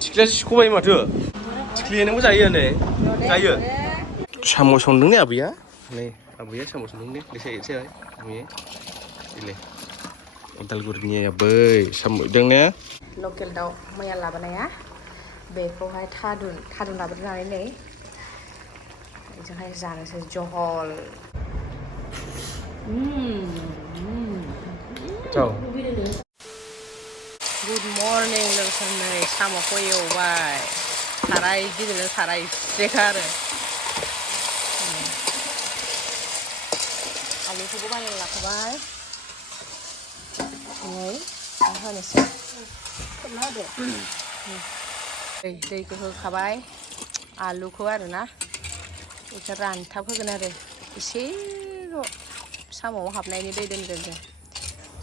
थिख्लिया सिख'बाय माथो थिख्लिया नोंबो जायो ने जायो साम' संदों ने आबैया नै आबैया साम' संदों ने एसे एसे नुयो इले उदालगुरिनि आबै साम' एवदों ने लकेल दाउ मैया लाबोनाया बेखौहाय थारुन लाबोनानै नै बेजोंहाय जानोसै जहल गुड मर्निं लोगोसे नै साम'खौ एवबाय साराय गिदिरजों साराय एसेखा आरो आलुखौबो बानायना लाखाबाय नै होनोसै दैखौ होखाबाय आलुखौ आरोना बेखौ रानथाब होगोन आरो एसेल' साम'आव हाबनायनि दै दोनगोन जों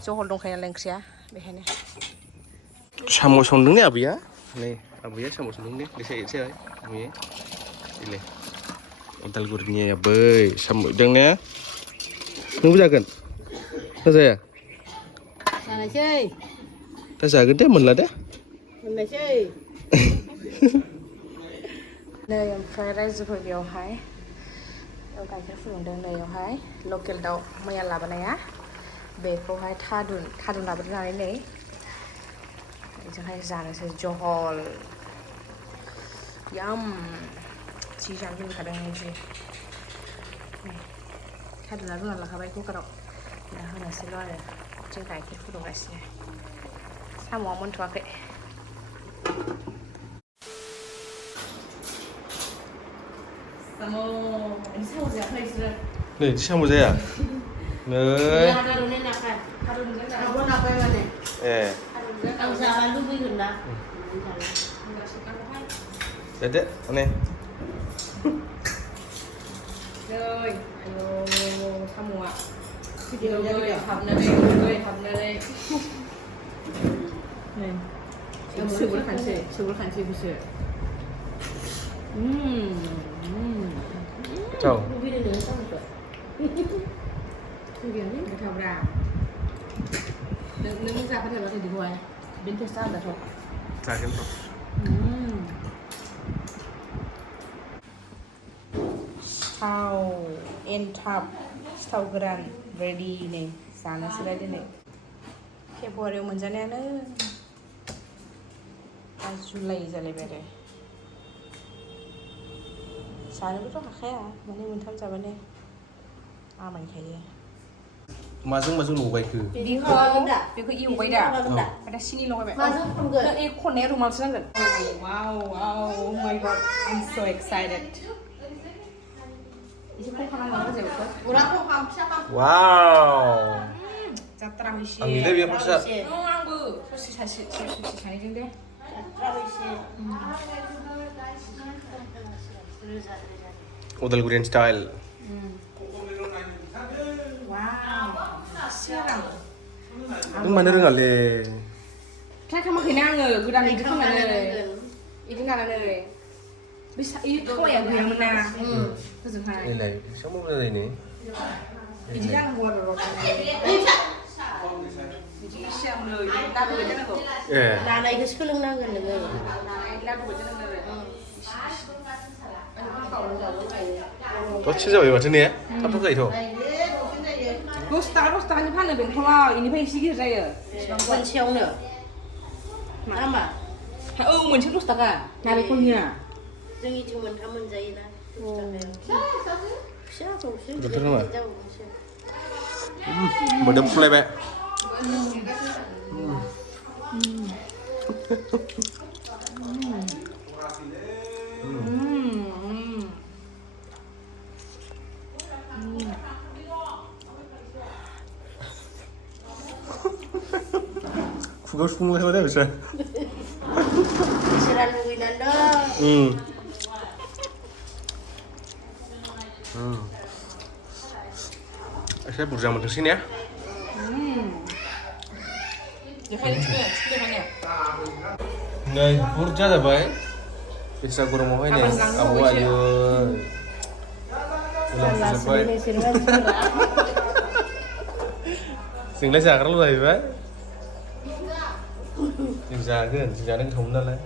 जहल दंखायो नालाय ओंख्रिया बेखायनो साम' संदों ने आबैया नै आबैया साम' संदों ने एसे एसे नुयो इले उदालगुरिनि आबै साम' एवदों ने नोंबो जागोन ना जाया जानोसै दा जागोन दे मोनला दे मोननोसै नै ओमफ्राय रायजोफोर बेयावहाय गाइखेर फुदुंदों नैयावहाय लकेल दाउ मैया लाबोनाया बेखौहाय थारुन लाबोनानै नै बेजोंहाय जानोसै जहल याम जि जानो लुबैखादों जि थारुना रुना लाखाबाय कुकाराव दा होनोसैल' आरो जों गाइखेर फुदुंगासिनो साम'आ मोनथ'वाखै नै साम' जाया नै ए दे माने साम'आ सोबोरखानोसै बिसोर गोथावब्रा नों जाफेरबाय बेखौहाय बेनि टेस्टआ आलादाथ' जागोन र' सिथाव एनथाब सिथाव गोरान रेडि नै जानोसैलाय दिनै फेब्रुवारियाव मोनजानायानो दा जुलाइ जालायबाय आरो जानोबोथ' हाखाया माने मोनथाम जाबानो आमायखायो माजों लगायखो बेखौ एवबाय दा दा सिनि लगायबाय खननाया रुमालसो नांगोन वाव माय गड आइ एम सो एक्साइटेड एसे खम खालामनांगौ जायो वाव जात्रा हैसे आंनिलै बे फारसेया आंबो ससे सानैजों दे उदालगुरियान स्टाइल नों मानो रोङालै ट्राइ खालामाखैना आङो गोदान इदि खालामनानै इदि लानानै बे थावाया गैयामोन ना होजोंहाय नैलाय बेसेबां मोजां जायो नै इदि जानांगौ आरो बिदि सिगांनो लादु बायदि जानांगौ लानायखौ सोलोंनांगोन नोङो लादु बायदि जानांगौ दसे जाबाय माथो ने थाब जायोथ' 10 थाखानि फानो बेंथलाव इनिफ्राय एसे गिदिर जायो मोनसेयावनो मा होमबा औ मोनसे 10 थाखा नारेंखलनिया जोंनिथिं मोनथाम मोनजायोना 10 थाखायाव फिसाखौसो मोदोमफ्रुलायबाय खुगायाव सुफुंलायबाय दा बिसोर बिसोरा लुगैनानै दं एसे बुरजा मोनथोंसै ने नै बुरजा जाबाय बेसेरा गरमावहाय नै आबौ आयु जोंलाय जाग्राल' जाहैबाय जों जागोन जों जानो गोथावमोन नालाय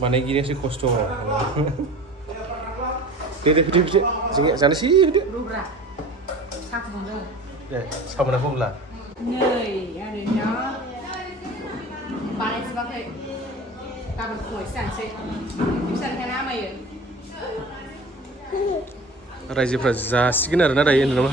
बानायगिरियासो खस्थ' दे फैदो जों जानोसै फैदो रुब्रा साहा फुदुंदों दे साबोना होब्ला नै ओरैनो बानायजोबाखै गाबोन फुङावसो जानोसै फिसानिखायनो आमायो रायजोफ्रा जासिगोन आरोना दायो होनदों नामा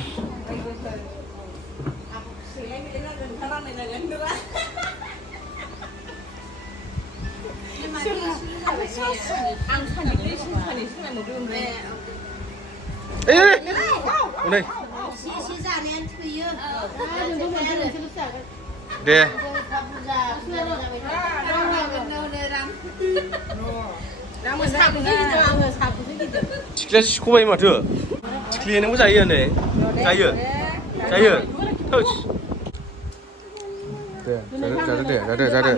नै एसे जानायानो थोयो दे थिख्लिया सिख'बाय माथो थिख्लियानोबो जायो नै जायो थोस दे जादो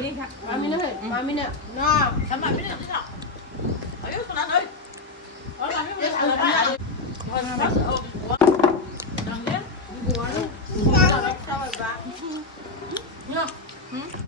मामिनो